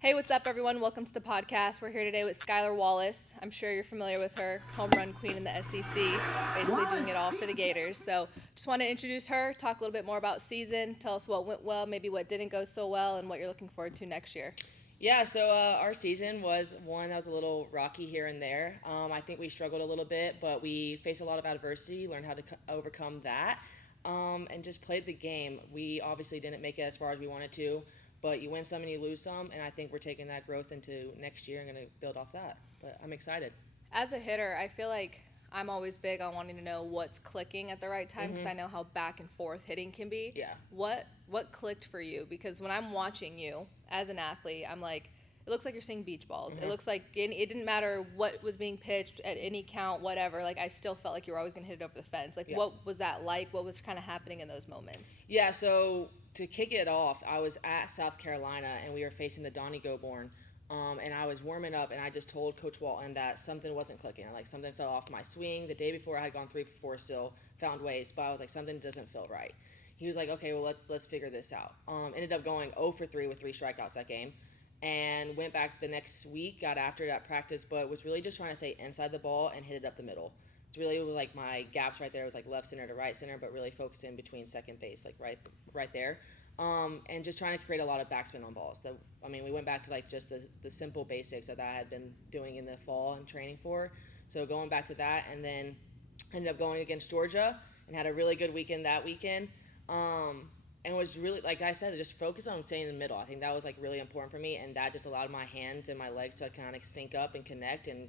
Hey, what's up, everyone? Welcome to the podcast. We're here today with Skylar Wallace. I'm sure you're familiar with her, home run queen in the SEC, basically doing it all for the Gators. So just want to introduce her, talk a little bit more about season, tell us what went well, maybe what didn't go so well, and what you're looking forward to next year. Yeah, so our season was one that was a little rocky here and there. I think we struggled a little bit, but we faced a lot of adversity, learned how to overcome that, and just played the game. We obviously didn't make it as far as we wanted to, but you win some and you lose some, and I think we're taking that growth into next year and going to build off that. But I'm excited. As a hitter, I feel like I'm always big on wanting to know what's clicking at the right time because I know how back and forth hitting can be. Yeah. What clicked for you? Because when I'm watching you as an athlete, I'm like, it looks like you're seeing beach balls. It looks like it didn't matter what was being pitched at any count, whatever. Like, I still felt like you were always going to hit it over the fence. Like, Yeah. what was that like? What was kind of happening in those moments? Yeah, so to kick it off, I was at South Carolina and we were facing the Donnie Goborn. And I was warming up and I just told Coach Walton that something wasn't clicking. Like something fell off my swing. The day before I had gone 3 for 4 still, found ways, but I was like, something doesn't feel right. He was like, okay, well let's figure this out. Ended up going 0 for 3 with 3 strikeouts that game. And went back the next week, got after it at practice, but was really just trying to stay inside the ball and hit it up the middle. It's really like my gaps right there was like left center to right center, but really focusing between second base, like right there. And just trying to create a lot of backspin on balls. So, I mean, we went back to like just the simple basics that I had been doing in the fall and training for. So going back to that, and then ended up going against Georgia and had a really good weekend that weekend. And was really, like I said, just focus on staying in the middle. I think that was like really important for me, and that just allowed my hands and my legs to kind of sync up and connect, and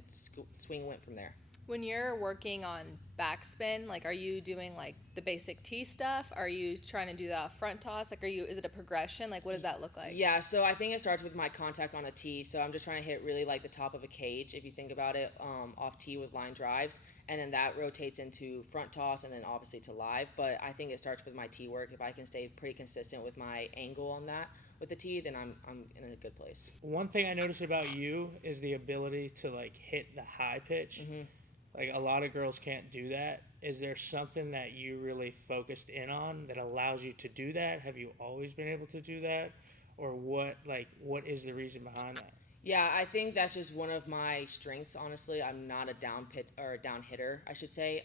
swing went from there. When you're working on backspin, like, are you doing like the basic tee stuff? Are you trying to do that front toss? Like, is it a progression? Like, what does that look like? Yeah, so I think it starts with my contact on a tee. So I'm just trying to hit really like the top of a cage, if you think about it, off tee with line drives, and then that rotates into front toss, and then obviously to live. But I think it starts with my tee work. If I can stay pretty consistent with my angle on that with the tee, then I'm in a good place. One thing I notice about you is the ability to like hit the high pitch. Like a lot of girls can't do that. Is there something that you really focused in on that allows you to do that? Have you always been able to do that? Or what is the reason behind that? Yeah, I think that's just one of my strengths. Honestly, I'm not a down hitter, I should say.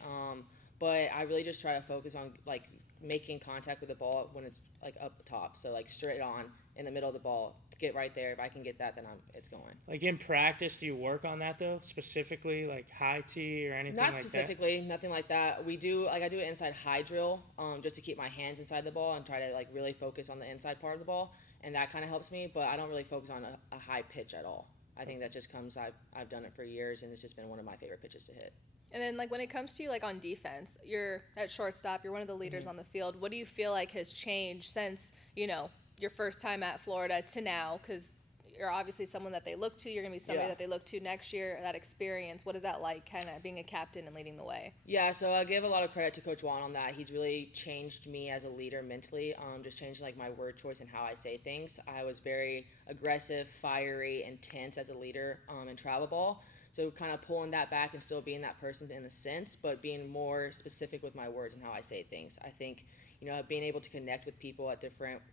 But I really just try to focus on like making contact with the ball when it's like up top. So like straight on in the middle of the ball, get right there. If I can get that, then it's going. Like in practice, do you work on that though? Specifically, like high tee or anything Not like that? specifically, nothing like that. I do it inside high drill, just to keep my hands inside the ball and try to like really focus on the inside part of the ball, and that kind of helps me. But I don't really focus on a high pitch at all. I think that just comes. I've done it for years, and it's just been one of my favorite pitches to hit. And then, like, when it comes to you, like, on defense, you're at shortstop, you're one of the leaders on the field. What do you feel like has changed since, your first time at Florida to now? Because you're obviously someone that they look to. You're going to be somebody that they look to next year, that experience. What is that like, kind of being a captain and leading the way? Yeah, so I give a lot of credit to Coach Juan on that. He's really changed me as a leader mentally, just changed like my word choice and how I say things. I was very aggressive, fiery, intense as a leader in travel ball. So kind of pulling that back and still being that person in a sense, but being more specific with my words and how I say things. I think, being able to connect with people at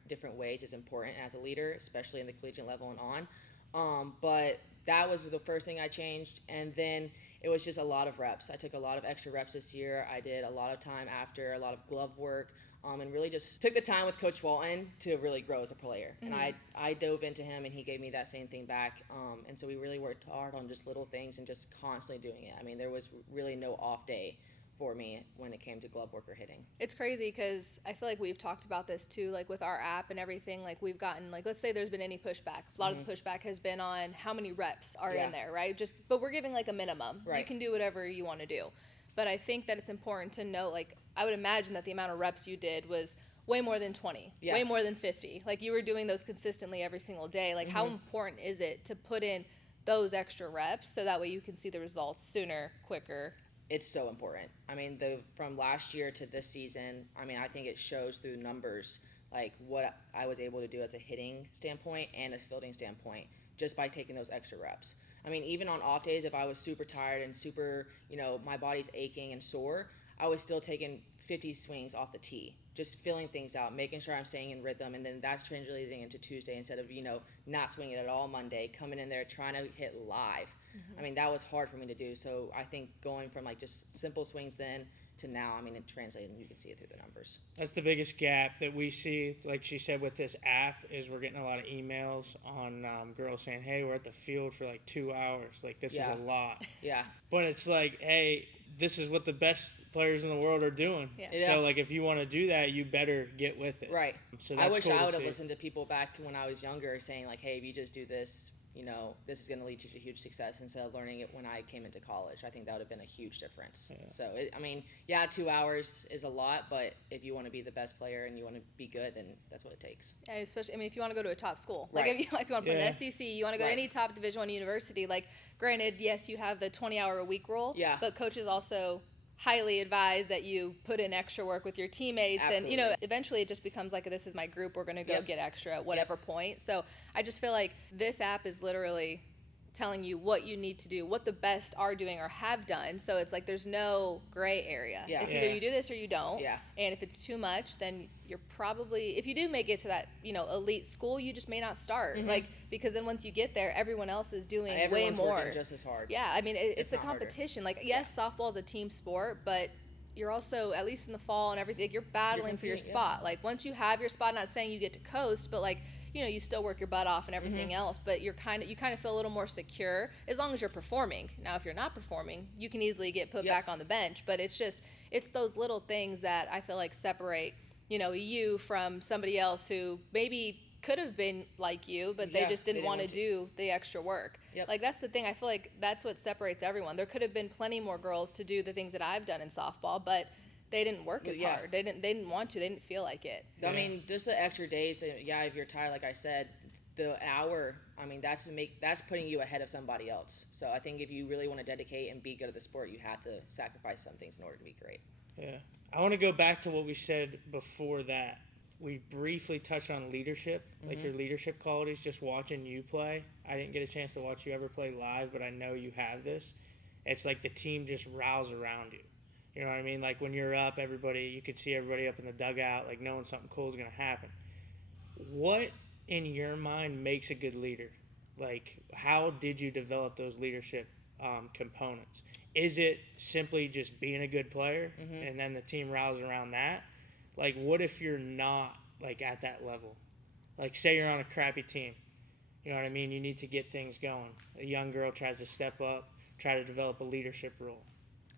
different ways is important as a leader, especially in the collegiate level and on. But that was the first thing I changed, and then it was just a lot of reps. I took a lot of extra reps this year. I did a lot of time after, a lot of glove work, and really just took the time with Coach Walton to really grow as a player. And I dove into him, and he gave me that same thing back. And so we really worked hard on just little things and just constantly doing it. I mean, there was really no off day for me when it came to glove work or hitting. It's crazy because I feel like we've talked about this too, like with our app and everything. Like, we've gotten, like, let's say there's been any pushback. A lot of the pushback has been on how many reps are in there, right? But we're giving like a minimum. Right. You can do whatever you want to do. But I think that it's important to note, like, I would imagine that the amount of reps you did was way more than 20, way more than 50. Like, you were doing those consistently every single day. Like, how important is it to put in those extra reps so that way you can see the results sooner, quicker? It's so important. I mean, from last year to this season, I mean, I think it shows through numbers, like what I was able to do as a hitting standpoint and a fielding standpoint just by taking those extra reps. I mean, even on off days, if I was super tired and super, my body's aching and sore, I was still taking 50 swings off the tee just filling things out, making sure I'm staying in rhythm, and then that's translating into Tuesday instead of, not swinging at all Monday, coming in there trying to hit live. I mean, that was hard for me to do. So I think going from like just simple swings then to now, I mean, it translated, and you can see it through the numbers. That's the biggest gap that we see, like she said, with this app, is we're getting a lot of emails on girls saying, hey, we're at the field for like 2 hours. Like, this is a lot. Yeah. But it's like, hey, this is what the best players in the world are doing. Yeah. So, like, if you want to do that, you better get with it. Right. So I that's wish cool I would to have see. listened to people back when I was younger saying, like, hey, if you just do this, this is going to lead to huge success, instead of learning it when I came into college. I think that would have been a huge difference. Yeah. So, 2 hours is a lot, but if you want to be the best player and you want to be good, then that's what it takes. Yeah, especially, if you want to go to a top school. Right. Like, if you want to play in the SEC, you want to go to any top Division I university. Like, granted, yes, you have the 20-hour-a-week rule. Yeah. But coaches also highly advise that you put in extra work with your teammates. Absolutely. And, eventually it just becomes like, this is my group. We're going to go get extra at whatever point. So I just feel like this app is literally telling you what you need to do, what the best are doing or have done. So it's like there's no gray area. Yeah. It's either you do this or you don't. Yeah. And if it's too much, then you're probably, if you do make it to that, elite school, you just may not start. Like, because then once you get there, everyone else is doing Everyone's way more. Working just as hard. Yeah, I mean, it's a competition. Harder. Like, yes, softball is a team sport, but you're also, at least in the fall and everything, you're battling for your spot. Yeah. Like, once you have your spot, not saying you get to coast, but like, you still work your butt off and everything else, but you kind of feel a little more secure as long as you're performing. Now, if you're not performing, you can easily get put back on the bench, but it's those little things that I feel like separate, you from somebody else who maybe could have been like you, but they just didn't want to do the extra work. Yep. Like, that's the thing. I feel like that's what separates everyone. There could have been plenty more girls to do the things that I've done in softball, but they didn't work as hard. They didn't want to. They didn't feel like it. I mean, just the extra days. If you're tired, like I said, the hour. I mean, that's putting you ahead of somebody else. So I think if you really want to dedicate and be good at the sport, you have to sacrifice some things in order to be great. Yeah, I want to go back to what we said before that. We briefly touched on leadership, like your leadership qualities, just watching you play. I didn't get a chance to watch you ever play live, but I know you have this. It's like the team just rows around you. You know what I mean? Like, when you're up, you could see everybody up in the dugout, like, knowing something cool is going to happen. What, in your mind, makes a good leader? Like, how did you develop those leadership components? Is it simply just being a good player and then the team rows around that? Like, what if you're not, like, at that level? Like, say you're on a crappy team. You know what I mean? You need to get things going. A young girl tries to step up, try to develop a leadership role.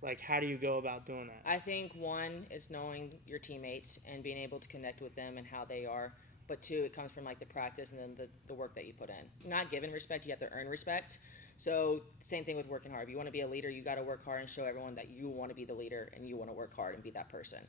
Like, how do you go about doing that? I think one is knowing your teammates and being able to connect with them and how they are. But two, it comes from like the practice and then the work that you put in. You're not given respect, you have to earn respect. So same thing with working hard. If you want to be a leader, you got to work hard and show everyone that you want to be the leader and you want to work hard and be that person.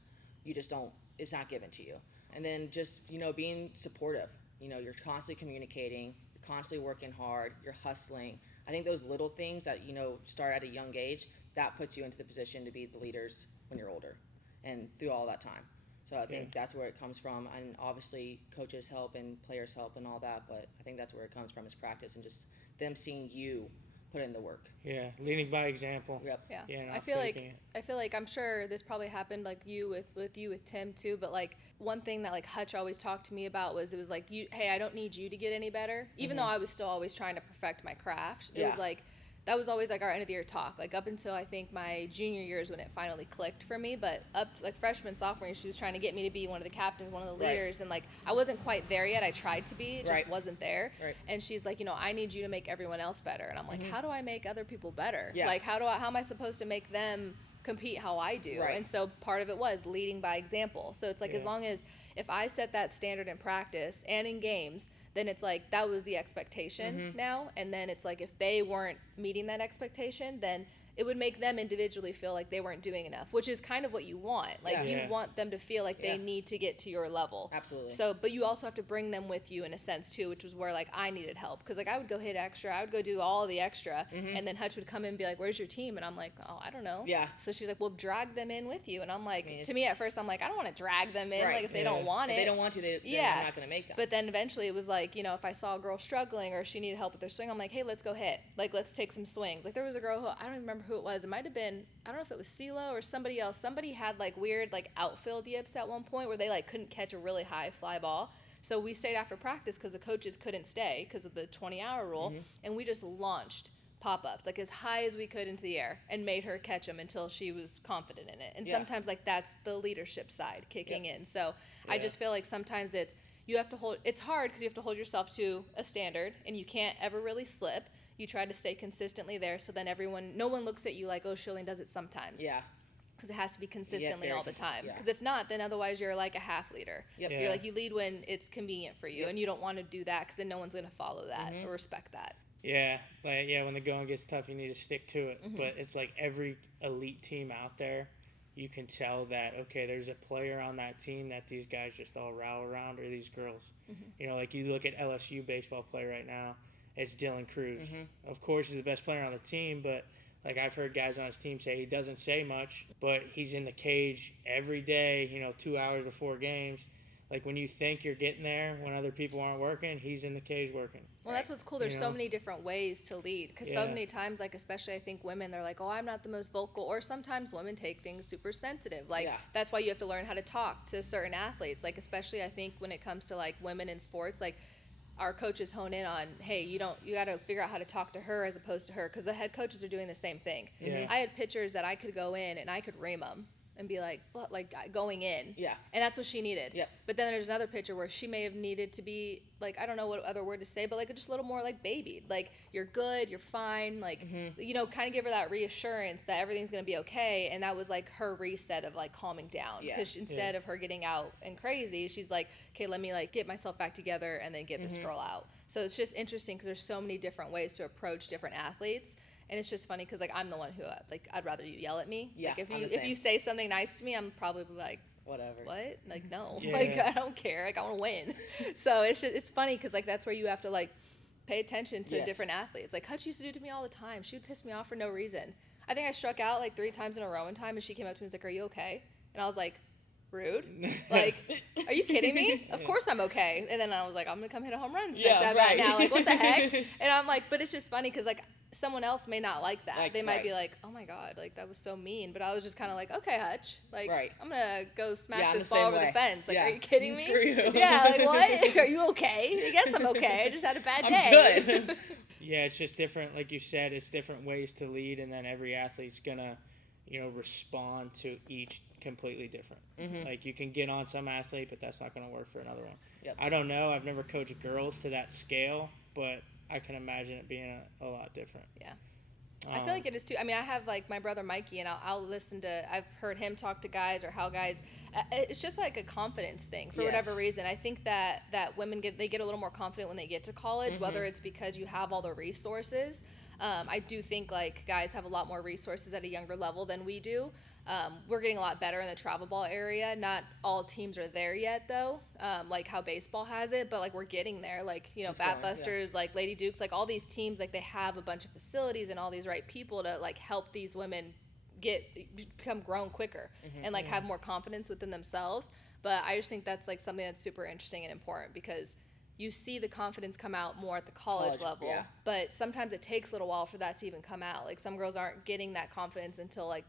You just don't, it's not given to you. And then just, being supportive. You're constantly communicating, you're constantly working hard, you're hustling. I think those little things that, start at a young age, that puts you into the position to be the leaders when you're older and through all that time. So I think that's where it comes from. And obviously coaches help and players help and all that, but I think that's where it comes from, is practice and just them seeing you put in the work. Yeah, leading by example. Yep. Yeah. Not I feel faking it. I'm sure this probably happened like you with Tim too, but like one thing that like Hutch always talked to me about was, it was like, hey, I don't need you to get any better. Even though I was still always trying to perfect my craft. It was like, that was always like our end of the year talk, like up until I think my junior year is when it finally clicked for me. But up to, like, freshman, sophomore year, she was trying to get me to be one of the captains, one of the leaders. And like, I wasn't quite there yet. I tried to be, it just wasn't there. Right. And she's like, I need you to make everyone else better. And I'm like, how do I make other people better? Yeah. Like, how am I supposed to make them compete how I do? Right. And so part of it was leading by example. So it's like, as long as, if I set that standard in practice and in games, then it's like, that was the expectation now. And then it's like, if they weren't meeting that expectation, then it would make them individually feel like they weren't doing enough, which is kind of what you want. Like, you want them to feel like they need to get to your level. Absolutely. So, but you also have to bring them with you in a sense too, which was where like I needed help. Cause like I would go hit extra, I would go do all the extra, and then Hutch would come in and be like, where's your team? And I'm like, oh, I don't know. Yeah. So she's like, well, drag them in with you. And I'm like, to me at first, I'm like, I don't want to drag them in. Right. Like, if they don't want If it. they don't want to, they're not going to make them. But then eventually it was like, if I saw a girl struggling or she needed help with her swing, I'm like, hey, let's go hit. Like, let's take some swings. Like, there was a girl who, I don't even remember who it was. It might have been, I don't know if it was CeeLo or somebody else. Somebody had like weird like outfield yips at one point where they like couldn't catch a really high fly ball. So we stayed after practice because the coaches couldn't stay because of the 20-hour rule, and we just launched pop-ups like as high as we could into the air and made her catch them until she was confident in it. And sometimes like that's the leadership side kicking in. So I just feel like sometimes you have to hold, it's hard because you have to hold yourself to a standard and you can't ever really slip. You try to stay consistently there so then no one looks at you like, oh, she only does it sometimes. Yeah. Because it has to be consistently very all the time. Because yeah. if not, then otherwise you're like a half leader. Yep. You're like, you lead when it's convenient for you, and you don't want to do that because then no one's going to follow that or respect that. Yeah, like when the going gets tough, you need to stick to it. But it's like every elite team out there, you can tell that, okay, there's a player on that team that these guys just all rally around, or these girls. You know, like you look at LSU baseball play right now, it's Dylan Cruz. Of course, he's the best player on the team, but like I've heard guys on his team say he doesn't say much, but he's in the cage every day, 2 hours before games. Like when you think you're getting there, when other people aren't working, he's in the cage working. Well, that's what's cool. There's so many different ways to lead. Because so many times, like especially I think women, they're like, oh, I'm not the most vocal. Or sometimes women take things super sensitive. Like that's why you have to learn how to talk to certain athletes. Like especially I think when it comes to like women in sports, like our coaches hone in on, hey, you got to figure out how to talk to her as opposed to her. Because the head coaches are doing the same thing. I had pitchers that I could go in and I could ream them and be like, what, like going in. Yeah. And that's what she needed. Yep. But then there's another pitcher where she may have needed to be, like, I don't know what other word to say, but like just a little more like babied. Like, you're good, you're fine. Like, kind of give her that reassurance that everything's going to be okay. And that was like her reset of like calming down. Because instead of her getting out and crazy, she's like, okay, let me like get myself back together and then get this girl out. So it's just interesting because there's so many different ways to approach different athletes. And it's just funny because, like, I'm the one who, like, I'd rather you yell at me. Yeah, like, if you say something nice to me, I'm probably like, whatever. What? Like, no. Like, I don't care. Like, I want to win. So it's funny because, like, that's where you have to, like, pay attention to different athletes. Like, Hutch used to do it to me all the time. She would piss me off for no reason. I think I struck out, like, 3 times in a row one time, and she came up to me and was like, are you okay? And I was like, rude. Like, are you kidding me? Of course I'm okay. And then I was like, I'm going to come hit a home run right now. Like, what the heck? And I'm like, but it's just funny because, like, someone else may not like that. They might be like, oh my God, like that was so mean. But I was just kind of like, okay, Hutch, like I'm gonna go smack this ball over the fence. Like, are you kidding me? Screw you. Yeah, like what? Are you okay? I guess I'm okay. I just had a bad day. I'm good. Yeah, it's just different. Like you said, it's different ways to lead, and then every athlete's gonna, respond to each completely different. Like you can get on some athlete, but that's not gonna work for another one. Yep. I don't know. I've never coached girls to that scale, but I can imagine it being a lot different. Yeah. I feel like it is too. I mean, I have like my brother Mikey, and I'll listen to. I've heard him talk to guys or how guys. It's just like a confidence thing for whatever reason. I think that women get a little more confident when they get to college, whether it's because you have all the resources. I do think like guys have a lot more resources at a younger level than we do. We're getting a lot better in the travel ball area. Not all teams are there yet, though, like how baseball has it, but like we're getting there. Like, Bat Busters, like Lady Dukes, like all these teams, like they have a bunch of facilities and all these right people to like help these women become grown quicker and like have more confidence within themselves. But I just think that's like something that's super interesting and important because you see the confidence come out more at the college level, but sometimes it takes a little while for that to even come out. Like some girls aren't getting that confidence until like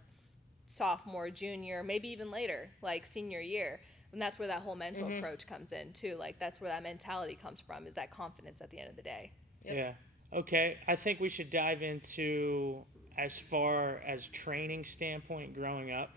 sophomore, junior, maybe even later, like senior year. And that's where that whole mental approach comes in too. Like that's where that mentality comes from, is that confidence at the end of the day. Yeah. Okay. I think we should dive into as far as training standpoint growing up,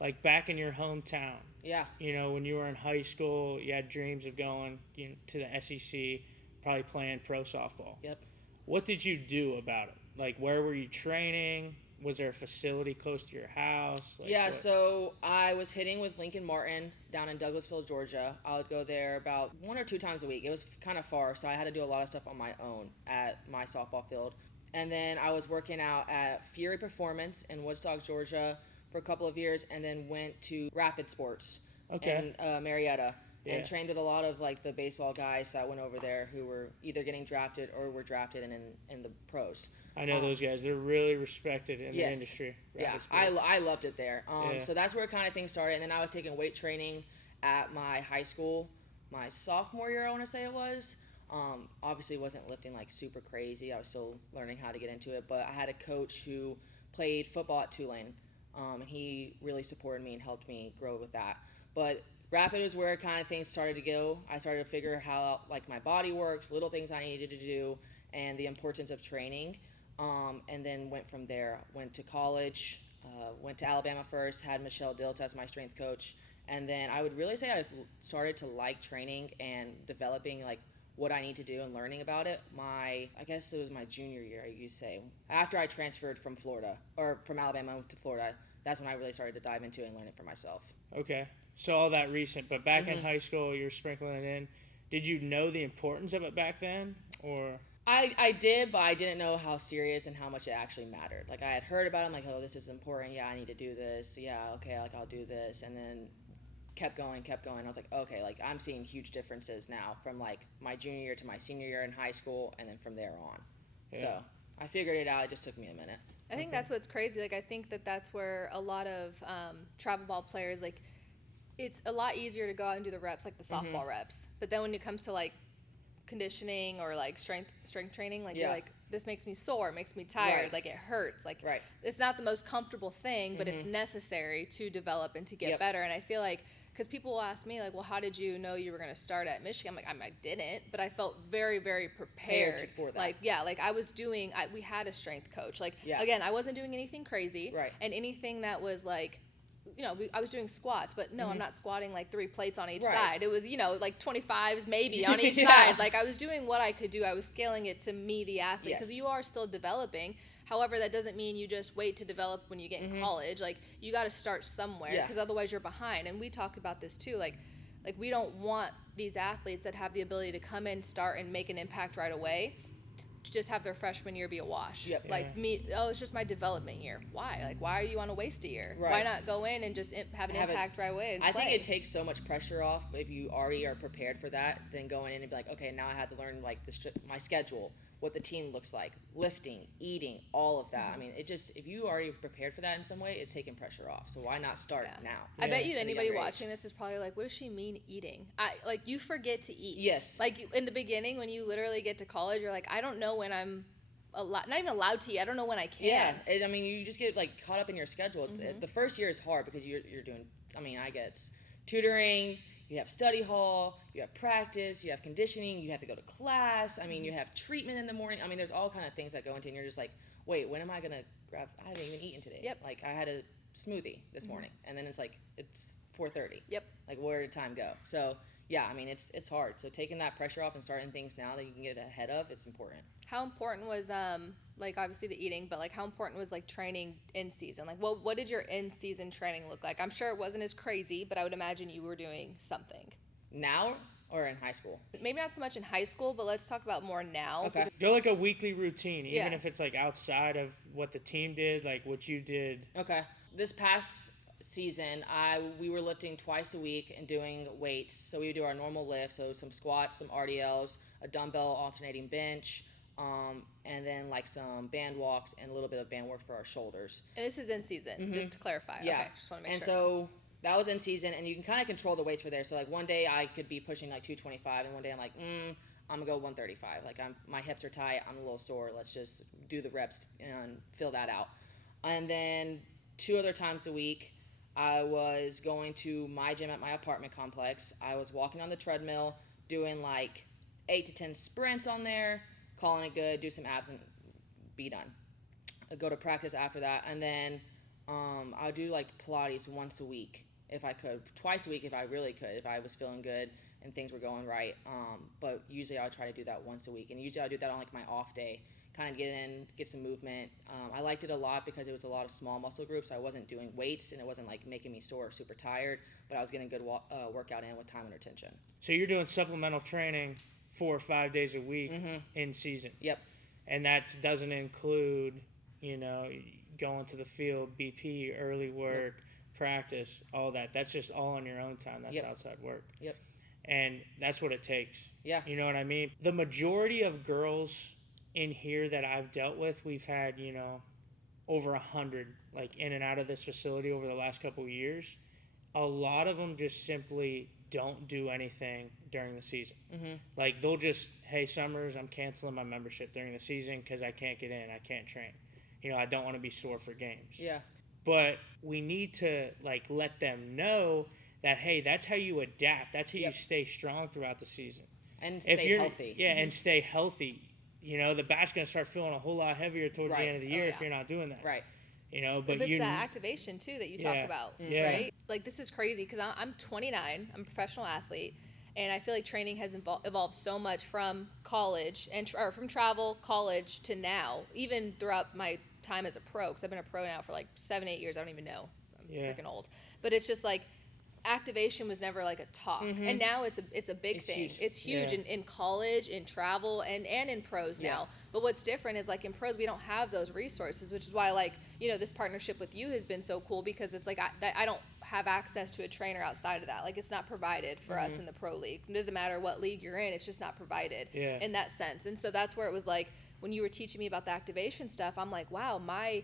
like back in your hometown. Yeah. When you were in high school, you had dreams of going to the SEC, probably playing pro softball. Yep. What did you do about it? Like, where were you training? Was there a facility close to your house? Like, so I was hitting with Lincoln Martin down in Douglasville, Georgia. I would go there about 1 or 2 times a week. It was kind of far, so I had to do a lot of stuff on my own at my softball field. And then I was working out at Fury Performance in Woodstock, Georgia for a couple of years, and then went to Rapid Sports in Marietta and trained with a lot of like the baseball guys that went over there who were either getting drafted or were drafted and in the pros. I know those guys. They're really respected in the industry. Yeah, I loved it there. So that's where kind of things started. And then I was taking weight training at my high school, my sophomore year, I want to say it was. Obviously wasn't lifting like super crazy. I was still learning how to get into it. But I had a coach who played football at Tulane, and he really supported me and helped me grow with that. But rapid is where kind of things started to go. I started to figure how like my body works, little things I needed to do, and the importance of training. And then went from there. Went to college, went to Alabama first, had Michelle Dilt as my strength coach. And then I would really say I started to like training and developing like what I need to do and learning about it. I guess it was my junior year, you say. After I transferred from Florida, or from Alabama to Florida, that's when I really started to dive into it and learn it for myself. Okay. So all that recent, but back in high school, you're sprinkling it in. Did you know the importance of it back then, or? I did, but I didn't know how serious and how much it actually mattered. Like, I had heard about it, I'm like, oh, this is important. Yeah, I need to do this. Yeah, okay, like, I'll do this. And then kept going. I was like, okay, like, I'm seeing huge differences now from, like, my junior year to my senior year in high school, and then from there on. Yeah. So I figured it out. It just took me a minute. I think that's what's crazy. Like, I think that's where a lot of travel ball players, like, it's a lot easier to go out and do the reps, like the softball reps. But then when it comes to, like, conditioning or like strength training, like you're like, this makes me sore, it makes me tired, like it hurts, like it's not the most comfortable thing, but it's necessary to develop and to get better. And I feel like, because people will ask me like, well, how did you know you were going to start at Michigan? I'm like, I didn't, but I felt very, very prepared for that. Like, like I was doing, we had a strength coach, like again, I wasn't doing anything crazy, and anything that was like, you know, I was doing squats, but no, I'm not squatting like 3 plates on each side. It was, you know, like 25s maybe on each side. Like, I was doing what I could do. I was scaling it to me, the athlete, because you are still developing. However, that doesn't mean you just wait to develop when you get in college. Like, you got to start somewhere, because otherwise you're behind. And we talked about this too. Like we don't want these athletes that have the ability to come in, start, and make an impact right away, just have their freshman year be a wash. Like me, it's just my development year. Why? Like, why are you want to waste a year? Why not go in and just have an impact right away and I play? think it takes so much pressure off if you already are prepared for that, than going in and be like, okay, now I have to learn like my schedule, what the team looks like, lifting, eating, all of that. I mean, it just, if you already prepared for that in some way, it's taking pressure off. So why not start now? I bet you anybody watching this is probably like, what does she mean eating? Like, you forget to eat. Yes. Like, in the beginning, when you literally get to college, you're like, I don't know when I'm not even allowed to eat. I don't know when I can. I mean, you just get like caught up in your schedule. It's, the first year is hard because you're doing, I mean, I get tutoring, you have study hall, you have practice, you have conditioning, you have to go to class. I mean, you have treatment in the morning. I mean, there's all kind of things that go into it, and you're just like, wait, when am I going to grab, I haven't even eaten today. Like, I had a smoothie this morning, and then it's like, it's 4:30. Like, where did time go? So, yeah, I mean, it's hard. So taking that pressure off and starting things now that you can get ahead of, it's important. How important was, like, obviously the eating, but, like, how important was, like, training in season? Like, what did your in-season training look like? I'm sure it wasn't as crazy, but I would imagine you were doing something. Now or in high school? Maybe not so much in high school, but let's talk about more now. Okay. Go like a weekly routine, even if it's, like, outside of what the team did, like what you did. Okay. This past season, we were lifting twice a week and doing weights. So we would do our normal lifts, so some squats, some RDLs, a dumbbell alternating bench, and then like some band walks and a little bit of band work for our shoulders. And this is in season, just to clarify. Yeah. Okay, just want to make and sure. And so that was in season, and you can kind of control the weights for there. So like one day I could be pushing like 225, and one day I'm like, I'm gonna go 135. Like my hips are tight, I'm a little sore. Let's just do the reps and fill that out. And then 2 other times a week, I was going to my gym at my apartment complex. I was walking on the treadmill, doing like 8 to 10 sprints on there, calling it good, do some abs, and be done. I'd go to practice after that, and then I would do like Pilates once a week if I could, twice a week if I really could, if I was feeling good and things were going right. But usually I would try to do that once a week, and usually I would do that on like my off day. Kind of get some movement. I liked it a lot because it was a lot of small muscle groups. I wasn't doing weights, and it wasn't like making me sore or super tired, but I was getting a good workout in with time and retention. So you're doing supplemental training 4 or 5 days a week in season. Yep. And that doesn't include, going to the field, BP, early work, practice, all that. That's just all on your own time. That's outside work. Yep. And that's what it takes. Yeah. You know what I mean? The majority of girls in here that I've dealt with, we've had, over 100, like, in and out of this facility over the last couple of years. A lot of them just simply don't do anything during the season. Like, they'll just, hey, Summers, I'm canceling my membership during the season because I can't get in, I can't train. I don't want to be sore for games. Yeah. But we need to like let them know that, hey, that's how you adapt. That's how you stay strong throughout the season. And stay healthy. Yeah, and stay healthy. The back's going to start feeling a whole lot heavier towards the end of the year if you're not doing that. Right. But it's that activation too that you talk about, right? Like, this is crazy because I'm 29. I'm a professional athlete, and I feel like training has evolved so much from college or from travel, college to now, even throughout my time as a pro. Because I've been a pro now for like 7-8 years. I don't even know. I'm freaking old. But it's just like, activation was never like a talk, and now it's a big thing. Huge. It's huge in college, in travel, and in pros now. But what's different is like in pros we don't have those resources, which is why like this partnership with you has been so cool, because it's like I don't have access to a trainer outside of that. Like, it's not provided for us in the pro league. It doesn't matter what league you're in, it's just not provided in that sense. And so that's where it was like, when you were teaching me about the activation stuff, I'm like, wow, my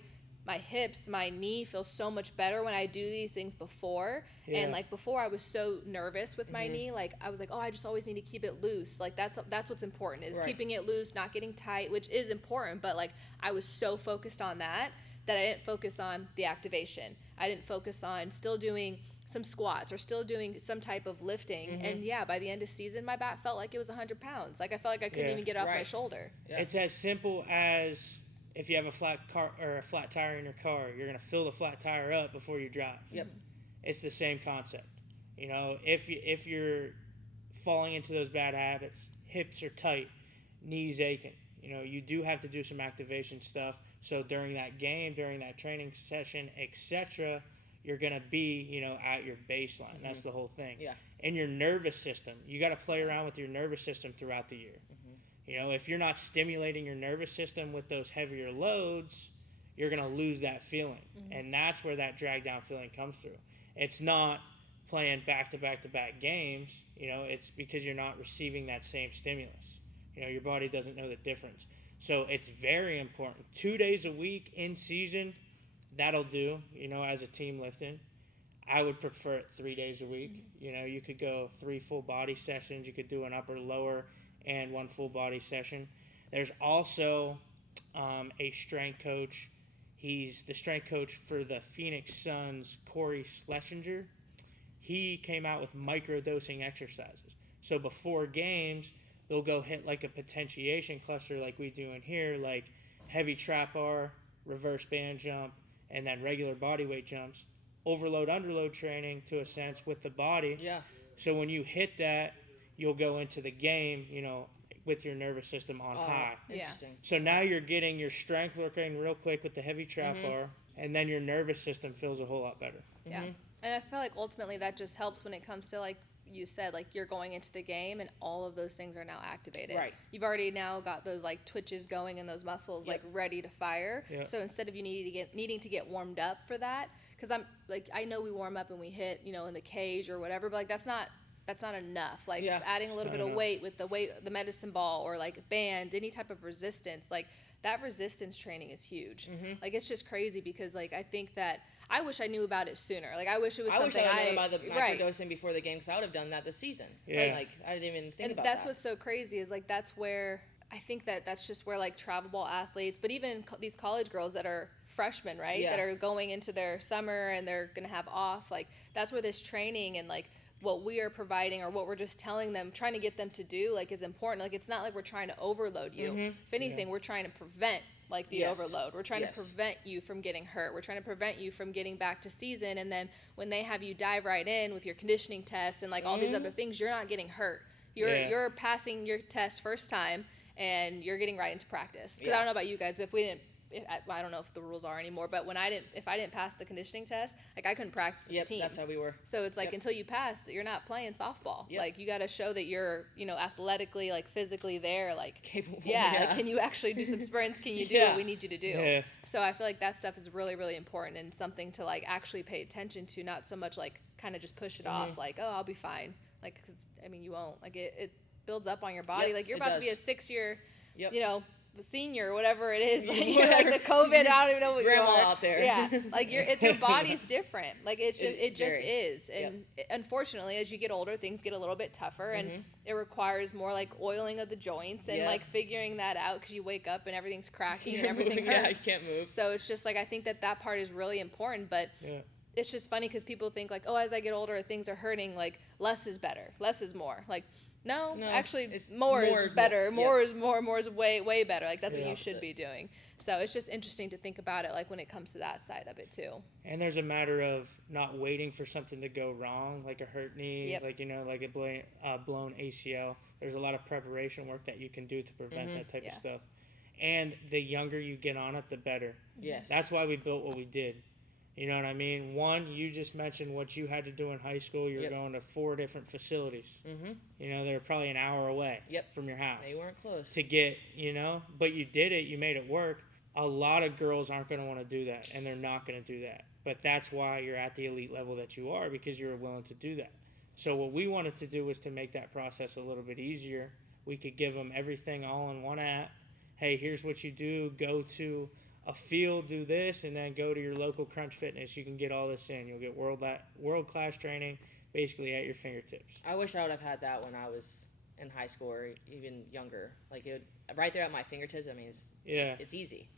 hips, my knee feels so much better when I do these things before. And like before I was so nervous with my knee, like I was like, oh, I just always need to keep it loose. Like that's what's important, is keeping it loose, not getting tight, which is important. But like I was so focused on that I didn't focus on the activation. I didn't focus on still doing some squats or still doing some type of lifting. And by the end of season, my back felt like it was 100 pounds. Like I felt like I couldn't even get off my shoulder. It's as simple as, if you have a flat car or a flat tire in your car, you're going to fill the flat tire up before you drive. It's the same concept. If you're falling into those bad habits, hips are tight, knees aching, you do have to do some activation stuff. So during that game, during that training session, etc., you're going to be, at your baseline. That's the whole thing. And your nervous system, you got to play around with your nervous system throughout the year. If you're not stimulating your nervous system with those heavier loads, you're going to lose that feeling. And that's where that drag down feeling comes through. It's not playing back-to-back-to-back games. It's because you're not receiving that same stimulus. Your body doesn't know the difference. So it's very important. 2 days a week in season, that'll do, as a team lifting. I would prefer it 3 days a week. You could go 3 full body sessions. You could do an upper, lower, and 1 full body session. There's also a strength coach. He's the strength coach for the Phoenix Suns, Corey Schlesinger. He came out with micro-dosing exercises. So before games, they'll go hit like a potentiation cluster like we do in here, like heavy trap bar, reverse band jump, and then regular body weight jumps. Overload, underload training to a sense with the body. So when you hit that, you'll go into the game, with your nervous system on high. Interesting. So now you're getting your strength working real quick with the heavy trap bar, and then your nervous system feels a whole lot better. And I feel like ultimately that just helps when it comes to, like you said, like you're going into the game and all of those things are now activated. You've already now got those like twitches going and those muscles like ready to fire. So instead of you needing to get warmed up for that, because I'm like, I know we warm up and we hit, in the cage or whatever, but like that's not enough. Like adding a little bit of weight with the medicine ball or like band, any type of resistance, like that resistance training is huge. Like it's just crazy because like I think that I wish I knew about it sooner. Like I wish it was something I knew about the microdosing before the game, because I would have done that this season. Like I didn't even think about that. That's what's so crazy is like that's where I think that's just where like travel ball athletes, but even these college girls that are freshmen, right, that are going into their summer and they're gonna have off, like that's where this training and like what we are providing or what we're just telling them, trying to get them to do, like is important. Like it's not like we're trying to overload you. If anything, we're trying to prevent like the overload. We're trying to prevent you from getting hurt. We're trying to prevent you from getting back to season. And then when they have you dive right in with your conditioning tests and like all these other things, you're not getting hurt. You're passing your test first time and you're getting right into practice. Because I don't know about you guys, but I don't know if the rules are anymore, but if I didn't pass the conditioning test, like I couldn't practice with the team. That's how we were. So it's like until you pass, that you're not playing softball. Like you got to show that you're, athletically, like physically there, like capable. Like, can you actually do some sprints? Can you do what we need you to do? So I feel like that stuff is really, really important and something to like actually pay attention to, not so much like kind of just push it off, like, oh, I'll be fine. Like, 'cause, I mean, you won't. Like it builds up on your body. Like you're about to be a 6-year, senior, whatever it is, like, you're like the COVID, I don't even know what you Grandma are. out there. Yeah, like your body's different. Like it just Very. is. And unfortunately, as you get older, things get a little bit tougher, and it requires more like oiling of the joints and like figuring that out, because you wake up and everything's cracking and everything hurts. Yeah, you can't move. So it's just like, I think that part is really important, but it's just funny because people think like, oh, as I get older, things are hurting. Like less is better, less is more. Like no, actually, more is better. More is more. More is way better. Like that's what you should be doing. So it's just interesting to think about it, like when it comes to that side of it too. And there's a matter of not waiting for something to go wrong, like a hurt knee, like like a blown ACL. There's a lot of preparation work that you can do to prevent that type of stuff. And the younger you get on it, the better. Yes. That's why we built what we did. You know what I mean? One, you just mentioned what you had to do in high school. You're going to 4 different facilities. You know, they're probably an hour away from your house. They weren't close. To get, but you did it. You made it work. A lot of girls aren't going to want to do that, and they're not going to do that. But that's why you're at the elite level that you are, because you're willing to do that. So what we wanted to do was to make that process a little bit easier. We could give them everything all in one app. Hey, here's what you do. Go to a field, do this, and then go to your local Crunch Fitness. You can get all this in. You'll get world-class training basically at your fingertips. I wish I would have had that when I was in high school or even younger. Like right there at my fingertips. I mean, it's easy.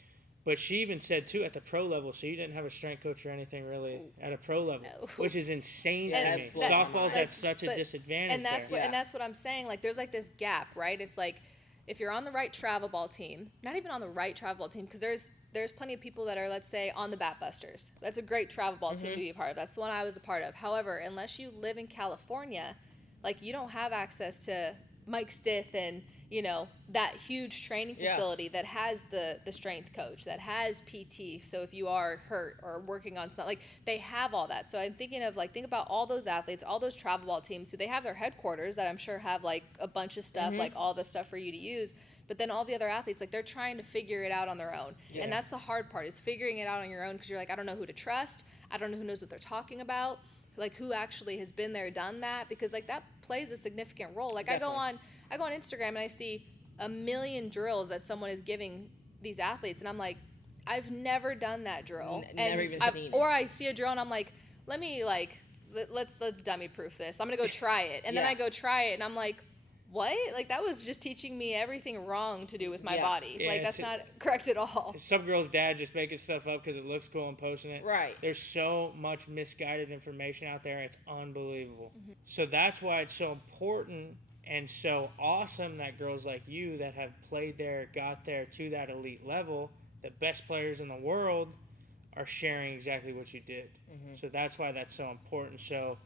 But she even said, too, at the pro level, so you didn't have a strength coach or anything really at a pro level, which is insane to me. Softball's at such a disadvantage and that's there. And that's what I'm saying. Like, there's, like, this gap, right? It's like, if you're on the right travel ball team, not even on the right travel ball team, because there's plenty of people that are, let's say, on the Bat Busters. That's a great travel ball team to be a part of. That's the one I was a part of. However, unless you live in California, like, you don't have access to Mike Stith and, that huge training facility that has the strength coach, that has PT. So if you are hurt or working on something, like, they have all that. So I'm thinking of, like, think about all those athletes, all those travel ball teams. So they have their headquarters that I'm sure have, like, a bunch of stuff, like all the stuff for you to use. But then all the other athletes, like, they're trying to figure it out on their own. And that's the hard part, is figuring it out on your own, because you're like, I don't know who to trust. I don't know who knows what they're talking about. Like, who actually has been there, done that, because, like, that plays a significant role. Like, Definitely. I go on Instagram and I see a million drills that someone is giving these athletes, and I'm like, I've never done that drill. Never even seen it. Or I see a drill and I'm like, let's dummy proof this. I'm gonna go try it, and then I go try it and I'm like, what? Like, that was just teaching me everything wrong to do with my body. Yeah, like, that's not correct at all. Some girl's dad just making stuff up because it looks cool and posting it. Right. There's so much misguided information out there. It's unbelievable. So that's why it's so important and so awesome that girls like you that have played there, got there to that elite level, the best players in the world, are sharing exactly what you did. So that's why that's so important. So,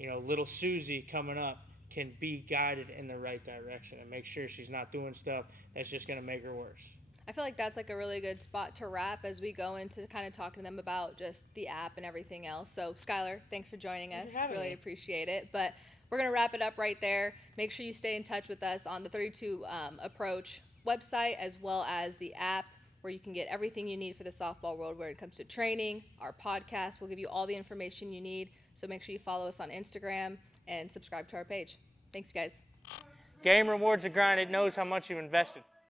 little Susie coming up can be guided in the right direction and make sure she's not doing stuff that's just going to make her worse. I feel like that's like a really good spot to wrap as we go into kind of talking to them about just the app and everything else. So, Skylar, thanks for joining us. Really appreciate it. But we're going to wrap it up right there. Make sure you stay in touch with us on the 32 Approach website, as well as the app, where you can get everything you need for the softball world where it comes to training. Our podcast will give you all the information you need. So make sure you follow us on Instagram and subscribe to our page. Thanks, guys. Game rewards the grind. It knows how much you've invested.